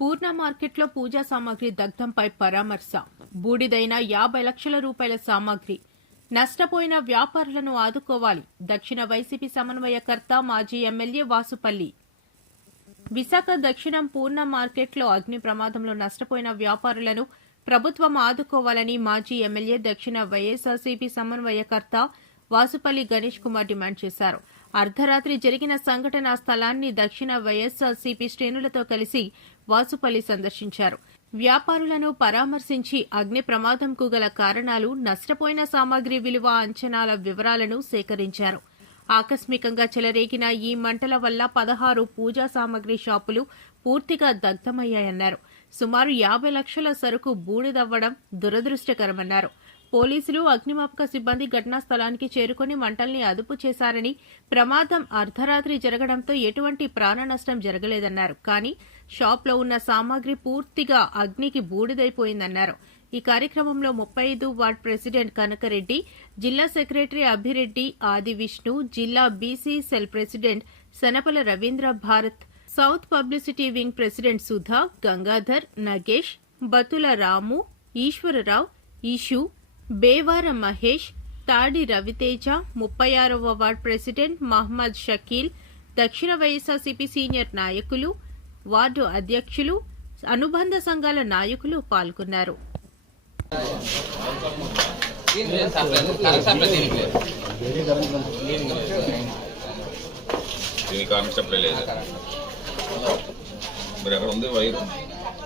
పూర్ణ మార్కెట్లో పూజా సామాగ్రి దగ్ధంపై పరామర్శ. బూడిదైన యాభై లక్షల రూపాయల సామాగ్రి. నష్టపోయిన వ్యాపారులను ఆదుకోవాలి. దక్షిణ వైసీపీ సమన్వయకర్త మాజీ ఎమ్మెల్యే వాసుపల్లి. విశాఖ దక్షిణం పూర్ణ మార్కెట్లో అగ్ని ప్రమాదంలో నష్టపోయిన వ్యాపారులను ప్రభుత్వం ఆదుకోవాలని మాజీ ఎమ్మెల్యే దక్షిణ వైఎస్ఆర్సీపీ సమన్వయకర్త వాసుపల్లి గణేష్ కుమార్ డిమాండ్ చేశారు. అర్ధరాత్రి జరిగిన సంఘటన స్థలాన్ని దక్షిణ వైఎస్ఆర్సీపీ శ్రేణులతో కలిసి వాసుపల్లి సందర్శించారు. వ్యాపారులను పరామర్శించి అగ్ని ప్రమాదంకు గల కారణాలు నష్టపోయిన సామాగ్రి విలువ అంచనాల వివరాలను సేకరించారు. ఆకస్మికంగా చెలరేగిన ఈ మంటల వల్ల పదహారు పూజా సామాగ్రి షాపులు పూర్తిగా దగ్ధమయ్యాయన్నారు. సుమారు యాభై లక్షల సరుకు బూడిదవ్వడం దురదృష్టకరమన్నారు. పోలీసులు అగ్నిమాపక సిబ్బంది ఘటనా స్థలానికి చేరుకుని మంటల్ని అదుపు చేశారని ప్రమాదం అర్ధరాత్రి జరగడంతో ఎటువంటి ప్రాణ నష్టం జరగలేదన్నారు. కానీ షాప్లో ఉన్న సామాగ్రి పూర్తిగా అగ్నికి బూడిదైపోయిందన్నారు. ఈ కార్యక్రమంలో ముప్పై ఐదు వార్డ్ ప్రెసిడెంట్ కనకరెడ్డి జిల్లా సెక్రటరీ అభిరెడ్డి ఆది విష్ణు జిల్లా BC cell president Sanapala Ravindra Bharat south publicity wing president Sudha Gangadhar Nagesh Batula Ramu Eswararao Eshu Bevara Mahesh Tadi Raviteja ముప్పై ఆరవ వార్డ్ ప్రెసిడెంట్ మహమ్మద్ షకీల్ దక్షిణ వైఎస్ఆర్సీపీ సీనియర్ నాయకులు వార్డు అధ్యక్షులు అనుబంధ సంఘాల నాయకులు పాల్గొన్నారు. అక్కడ ఉంది వైర్?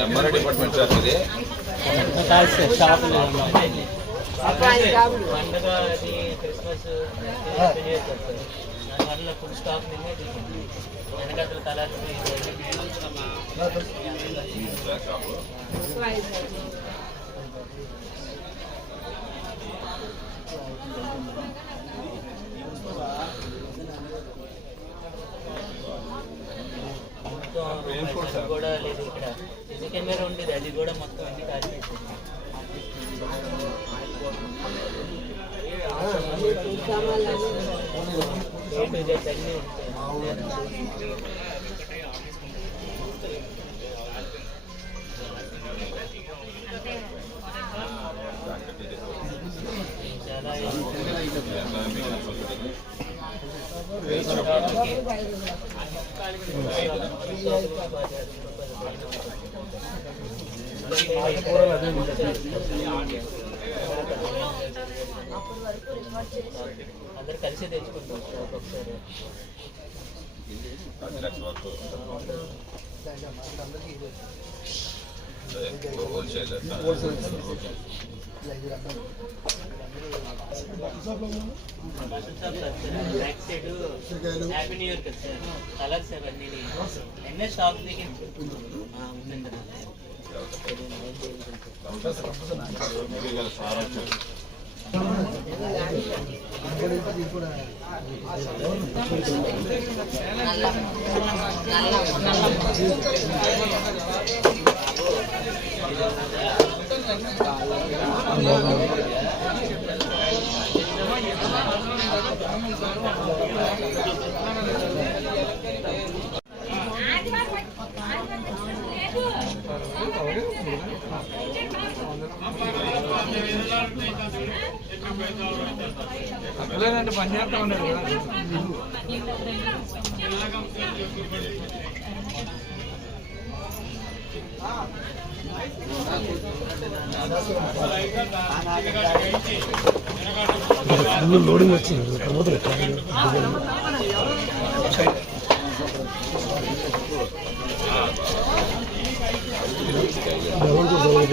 ఎంఆర్ఐ డిపార్ట్మెంట్ సార్ ఇది. పండుగ మొత్తం కూడా లేదు ఇక్కడ ఇది కెమెరా ఉండేది అది కూడా మొత్తం అన్ని కాల్చేసింది ఏ టు జెడ్ అన్నీ ఉంటాయి చాలా అందరు కలిసి తెచ్చుకుంటాం ఒక్కొక్కసారి పది లక్షల వరకు wholesale back side happy new year కదా సార్ కలర్స్ అవన్నీ ఎన్నే స్టాక్ దిగింది ఆ, ఉందండి లేదంటే పని చేస్తా ఉన్నాడు కదా లోడింగ్ వచ్చింది పోతుంది డబల్